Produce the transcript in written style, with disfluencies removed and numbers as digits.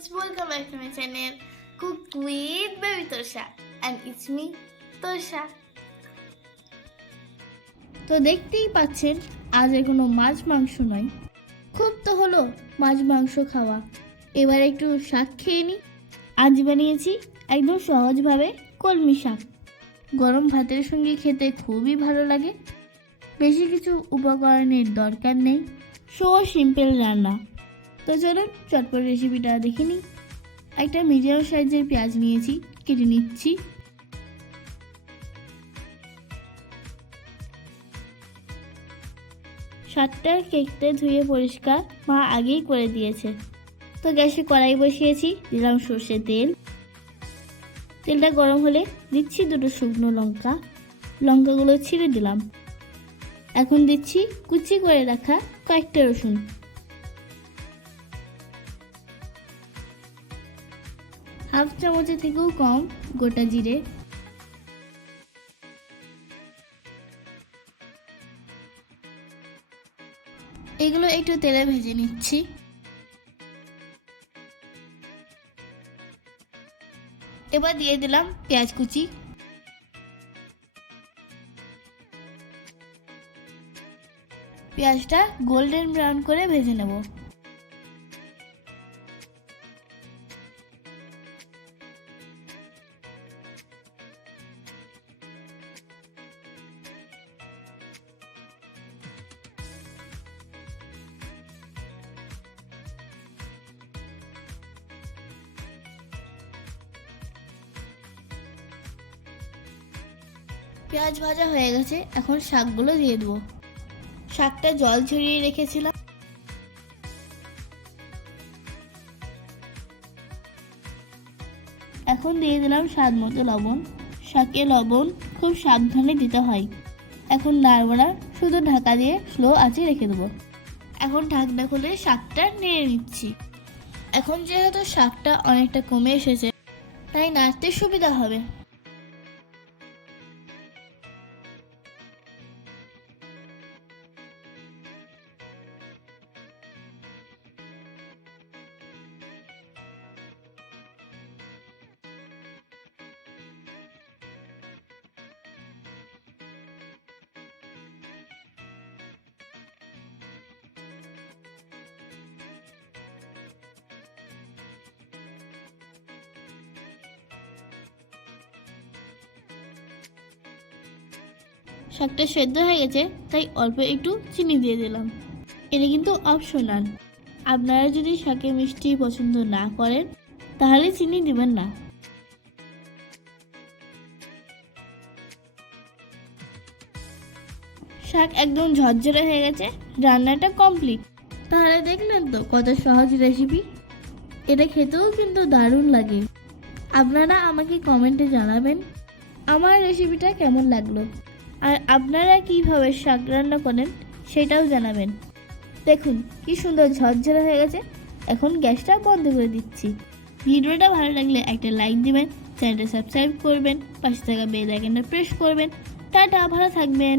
friends, welcome back to my channel Cook with Baby Torsha and it's me Torsha। তো দেখতেই পাচ্ছেন আজ আর কোনো মাছ মাংস নয়, খুব তো হলো মাছ মাংস খাওয়া, এবার একটু শাক খেয়ে নিই। আজ বানিয়েছি একদম সহজভাবে কলমি শাক, গরম ভাতের সঙ্গে খেতে খুবই ভালো লাগে। বেশি কিছু উপকরণের দরকার নেই, সো সিম্পল রান্না। তো চলুন চটপট রেসিপিটা দেখে নিই। একটা মিডিয়াম সাইজের পেঁয়াজ নিয়েছি, কেটে নিচ্ছি। শাকটা কেটে ধুয়ে পরিষ্কার মা আগেই করে দিয়েছে। তো গ্যাসে কড়াই বসিয়েছি, দিলাম সর্ষের তেল। তেলটা গরম হলে দিচ্ছি দুটো শুকনো লঙ্কা, লঙ্কাগুলো ছিঁড়ে দিলাম। এখন দিচ্ছি কুচি করে রাখা কয়েকটা রসুন, হাফ চামচের থেকেও কম গোটা জিরে, এগুলো একটু তেলে ভেজে নিচ্ছি। এবার দিয়ে দিলাম পেঁয়াজ কুচি, পেঁয়াজটা গোল্ডেন ব্রাউন করে ভেজে নেব। পেঁয়াজ ভাজা হয়ে গেছে, এখন শাকগুলো দিয়ে দেবো। শাকটা জল ঝরিয়ে রেখেছিলাম। এখন দিয়ে দিলাম স্বাদ মতো লবণ। শাকে লবণ খুব সাবধানে দিতে হয়। এখন নাড়বো না, শুধু ঢাকা দিয়ে স্লো আঁচে রেখে দেবো। এখন ঢাকনা খুলে শাকটা নেড়ে নিচ্ছি। এখন যেহেতু শাকটা অনেকটা কমে এসেছে, তাই নাড়তে সুবিধা হবে। শাকটা সেদ্ধ হয়ে গেছে, তাই অল্প একটু চিনি দিয়ে দিলাম। এটা কিন্তু অপশনাল, আপনারা যদি শাকে মিষ্টি পছন্দ না করেন তাহলে চিনি দিবেন না। শাক একদম ঝরঝরে হয়ে গেছে, রান্নাটা কমপ্লিট। তাহলে দেখলেন তো কত সহজ রেসিপি, এটা খেতেও কিন্তু দারুণ লাগে। আপনারা আমাকে কমেন্টে জানাবেন আমার রেসিপিটা কেমন লাগলো, আর আপনারা কিভাবে শাক রান্না করেন সেটাও জানাবেন। দেখুন কি সুন্দর ঝরঝরে হয়ে গেছে। এখন গ্যাসটা বন্ধ করে দিচ্ছি। ভিডিওটা ভালো লাগলে একটা লাইক দিবেন, চ্যানেলটা সাবস্ক্রাইব করবেন, পাশে থাকা বেল আইকনটা প্রেস করবেন। টাটা, ভালো থাকবেন।